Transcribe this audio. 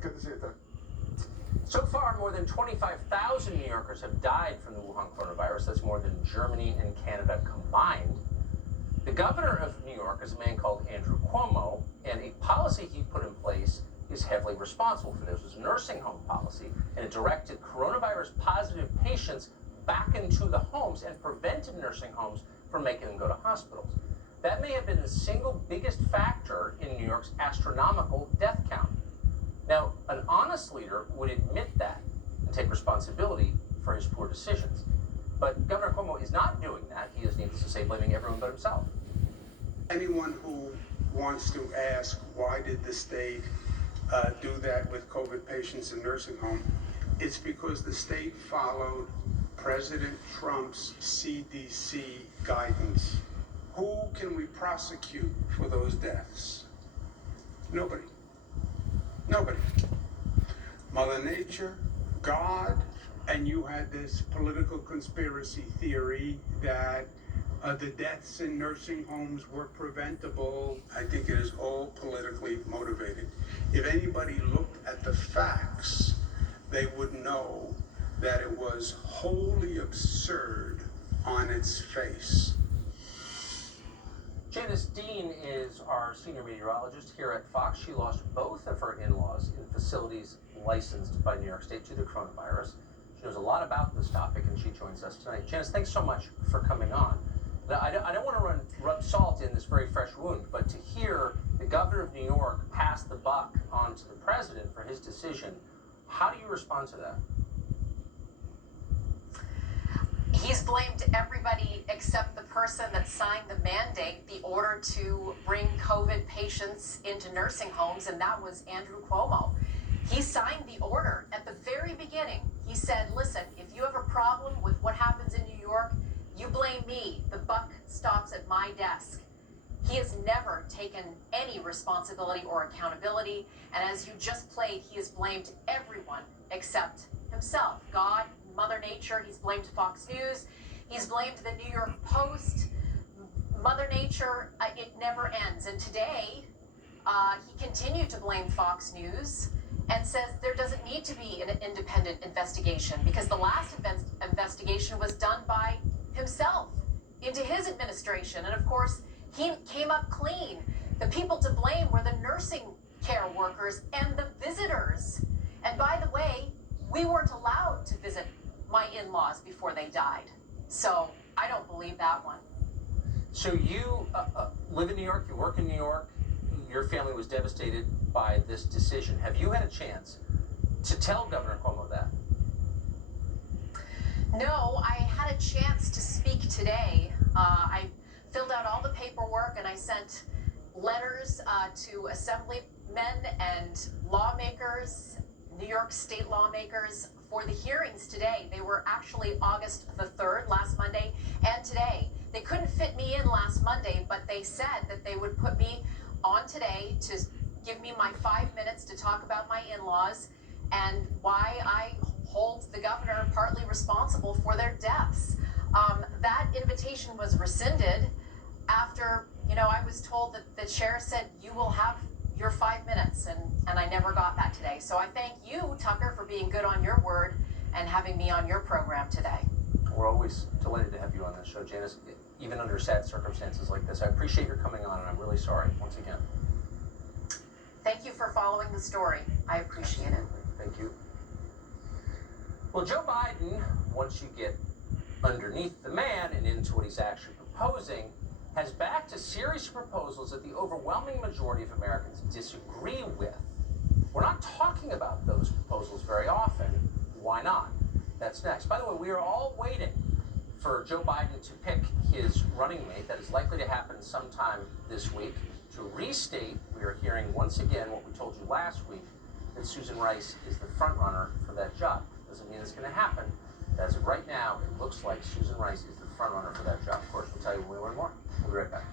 Good to see you, Doug. So far, more than 25,000 New Yorkers have died from the Wuhan coronavirus. That's more than Germany and Canada combined. The governor of New York is a man called Andrew Cuomo, and a policy he put in place is heavily responsible for this. It was a nursing home policy, and it directed coronavirus positive patients back into the homes and prevented nursing homes from making them go to hospitals. That may have been the single biggest factor in New York's astronomical death count. Now, an honest leader would admit that and take responsibility for his poor decisions. But Governor Cuomo is not doing that. He is, needless to say, blaming everyone but himself. Anyone who wants to ask why did the state do that with COVID patients in nursing home, it's because the state followed President Trump's CDC guidance. Who can we prosecute for those deaths? Nobody. Nobody. Mother Nature, God, and you had this political conspiracy theory that the deaths in nursing homes were preventable. I think it is all politically motivated. If anybody looked at the facts, they would know that it was wholly absurd on its face. Janice Dean is our senior meteorologist here at Fox. She lost both of her in-laws in facilities licensed by New York State due to coronavirus. She knows a lot about this topic, and she joins us tonight. Janice, thanks so much for coming on. Now, I don't want to rub salt in this very fresh wound, but to hear the governor of New York pass the buck on to the president for his decision, how do you respond to that? He's blamed everybody except the person that signed the mandate, the order to bring COVID patients into nursing homes, and that was Andrew Cuomo. He signed the order at the very beginning. He said, listen, if you have a problem with what happens in New York, you blame me. The buck stops at my desk. He has never taken any responsibility or accountability, and as you just played, he has blamed everyone except himself. God, Mother Nature, he's blamed Fox News, he's blamed the New York Post. Mother Nature, it never ends. And today, he continued to blame Fox News and says there doesn't need to be an independent investigation because the last investigation was done by himself into his administration. And of course, he came up clean. The people to blame were the nursing care workers and the visitors. And by the way, we weren't allowed to visit my in-laws before they died. So I don't believe that one. So you live in New York, you work in New York, your family was devastated by this decision. Have you had a chance to tell Governor Cuomo that? No, I had a chance to speak today. I filled out all the paperwork and I sent letters to assemblymen and lawmakers, New York State lawmakers, for the hearings today. They were actually August the 3rd, last Monday, and today. They couldn't fit me in last Monday, but they said that they would put me on today to give me my 5 minutes to talk about my in-laws and why I hold the governor partly responsible for their deaths. That invitation was rescinded after, I was told that the chair said, you will have your 5 minutes, and I never got that today. So I thank you, Tucker, for being good on your word and having me on your program today. We're always delighted to have you on this show, Janice, even under sad circumstances like this. I appreciate your coming on, and I'm really sorry once again. Thank you for following the story. I appreciate it. Thank you. Well, Joe Biden, once you get underneath the man and into what he's actually proposing, has backed a series of proposals that the overwhelming majority of Americans disagree with. We're not talking about those proposals very often. Why not? That's next. By the way, we are all waiting for Joe Biden to pick his running mate. That is likely to happen sometime this week. To restate, we are hearing once again what we told you last week, that Susan Rice is the front runner for that job. Doesn't mean it's going to happen. As of right now, it looks like Susan Rice is the front runner for that job. Of course, we'll tell you when we learn more. We'll be right back.